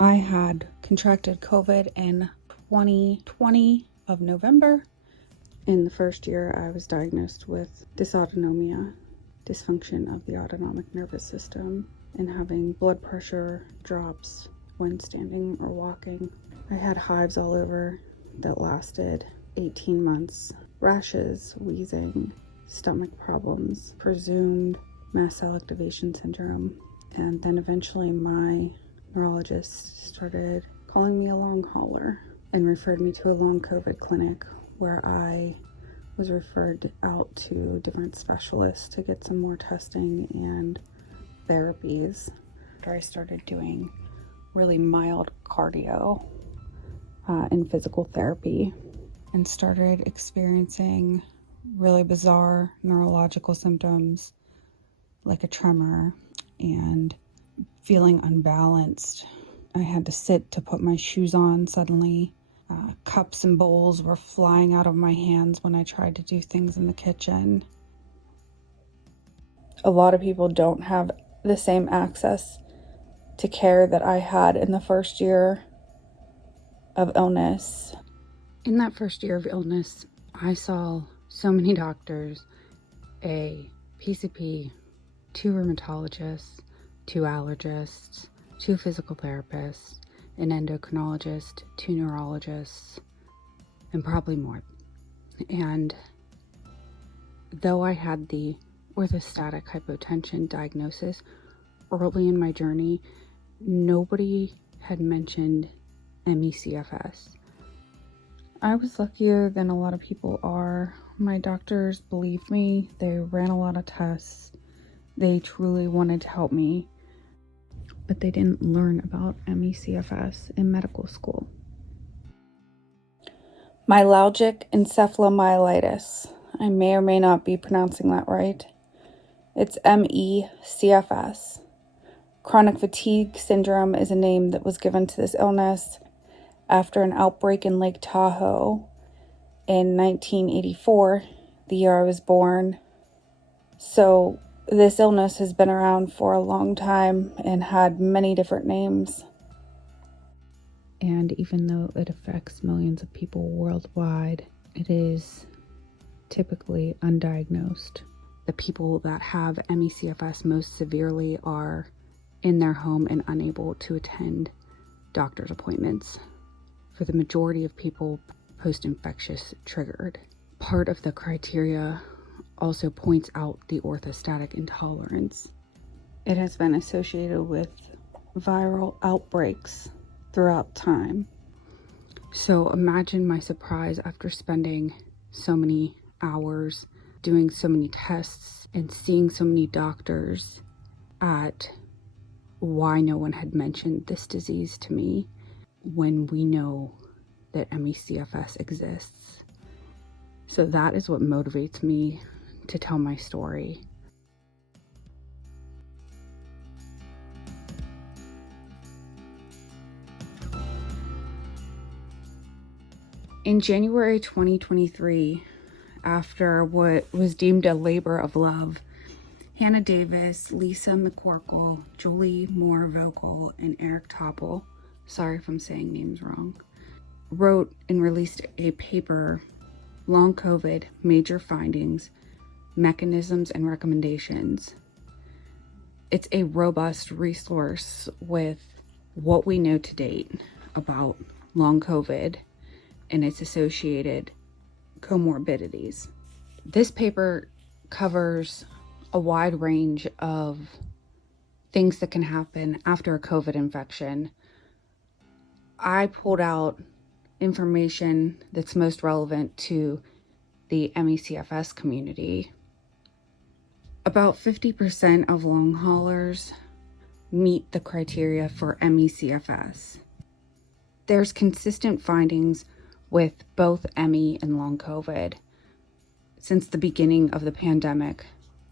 I had contracted COVID in 2020 of November. In the first year, I was diagnosed with dysautonomia, dysfunction of the autonomic nervous system, and having blood pressure drops when standing or walking. I had hives all over that lasted 18 months, rashes, wheezing, stomach problems, presumed mast cell activation syndrome, and then eventually my neurologist started calling me a long hauler and referred me to a long COVID clinic where I was referred out to different specialists to get some more testing and therapies. After I started doing really mild cardio and physical therapy and started experiencing really bizarre neurological symptoms like a tremor and feeling unbalanced. I had to sit to put my shoes on suddenly. Cups and bowls were flying out of my hands when I tried to do things in the kitchen. A lot of people don't have the same access to care that I had in the first year of illness. In that first year of illness, I saw so many doctors, a PCP, 2 rheumatologists, 2 allergists, 2 physical therapists, an endocrinologist, 2 neurologists, and probably more. And though I had the orthostatic hypotension diagnosis early in my journey, nobody had mentioned ME/CFS. I was luckier than a lot of people are. My doctors believed me. They ran a lot of tests. They truly wanted to help me, but they didn't learn about ME/CFS in medical school. Myalgic Encephalomyelitis. I may or may not be pronouncing that right. It's ME/CFS. Chronic fatigue syndrome is a name that was given to this illness after an outbreak in Lake Tahoe in 1984, the year I was born. So this illness has been around for a long time and had many different names. And even though it affects millions of people worldwide, it is typically undiagnosed. The people that have ME/CFS most severely are in their home and unable to attend doctor's appointments. For the majority of people, post-infectious triggered. Part of the criteria also points out the orthostatic intolerance. It has been associated with viral outbreaks throughout time. So imagine my surprise after spending so many hours doing so many tests and seeing so many doctors at why no one had mentioned this disease to me when we know that ME/CFS exists. So that is what motivates me to tell my story. In January 2023, after what was deemed a labor of love, Hannah Davis, Lisa McCorkle, Julie Moore-Vogel, and Eric Topple, sorry if I'm saying names wrong, wrote and released a paper, Long COVID, Major Findings, Mechanisms and Recommendations. It's a robust resource with what we know to date about long COVID and its associated comorbidities. This paper covers a wide range of things that can happen after a COVID infection. I pulled out information that's most relevant to the ME/CFS community. About 50% of long haulers meet the criteria for ME/CFS. There's consistent findings with both ME and long COVID. Since the beginning of the pandemic,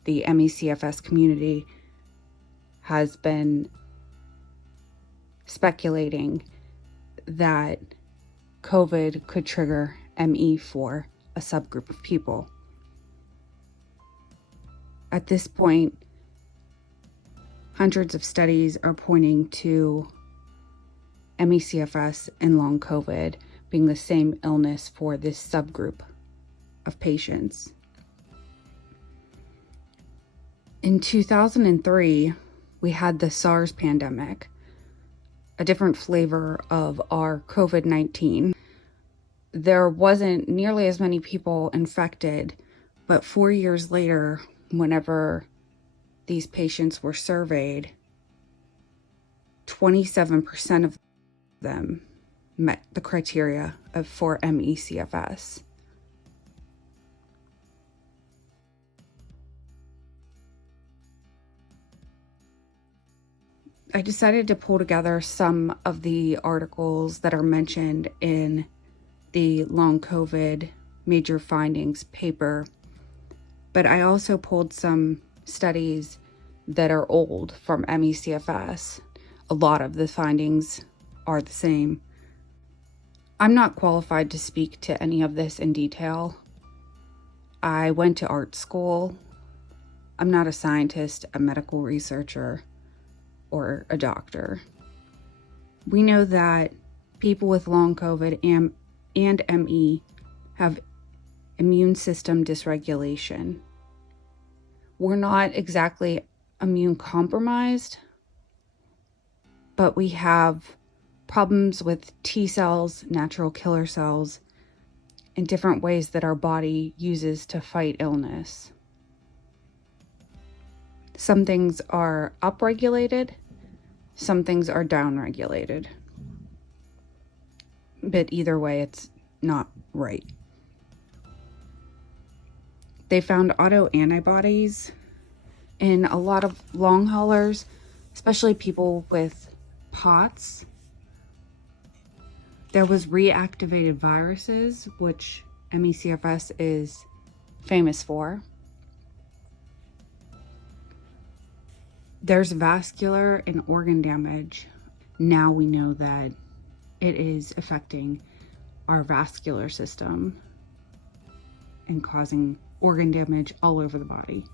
the ME/CFS community has been speculating that COVID could trigger ME for a subgroup of people. At this point, hundreds of studies are pointing to ME/CFS and long COVID being the same illness for this subgroup of patients. In 2003, we had the SARS pandemic, a different flavor of our COVID-19. There wasn't nearly as many people infected, but 4 years later, whenever these patients were surveyed, 27% of them met the criteria for ME/CFS. I decided to pull together some of the articles that are mentioned in the long COVID major findings paper, but I also pulled some studies that are old from ME/CFS. A lot of the findings are the same. I'm not qualified to speak to any of this in detail. I went to art school. I'm not a scientist, a medical researcher, or a doctor. We know that people with long COVID and ME have immune system dysregulation. We're not exactly immune compromised, but we have problems with T cells, natural killer cells, and different ways that our body uses to fight illness. Some things are upregulated, some things are downregulated. But either way, it's not right. They found autoantibodies in a lot of long haulers, especially people with POTS. There was reactivated viruses, which ME/CFS is famous for. There's vascular and organ damage. Now we know that it is affecting our vascular system and causing organ damage all over the body.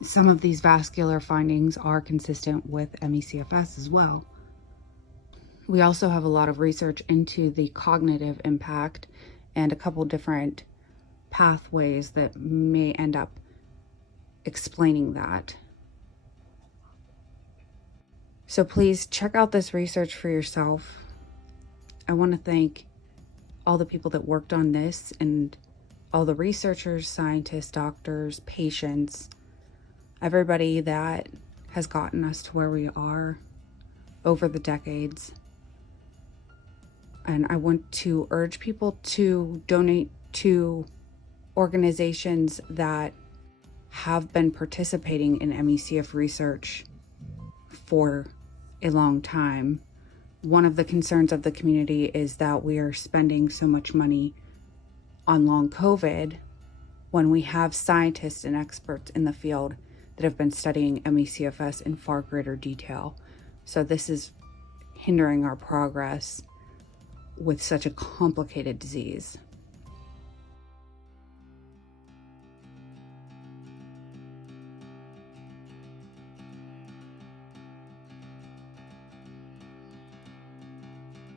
Some of these vascular findings are consistent with ME/CFS as well. We also have a lot of research into the cognitive impact and a couple different pathways that may end up explaining that. So please check out this research for yourself. I want to thank all the people that worked on this and all the researchers, scientists, doctors, patients, everybody that has gotten us to where we are over the decades. And I want to urge people to donate to organizations that have been participating in ME/CF research for a long time. One of the concerns of the community is that we are spending so much money on long COVID when we have scientists and experts in the field that have been studying ME/CFS in far greater detail. So this is hindering our progress with such a complicated disease.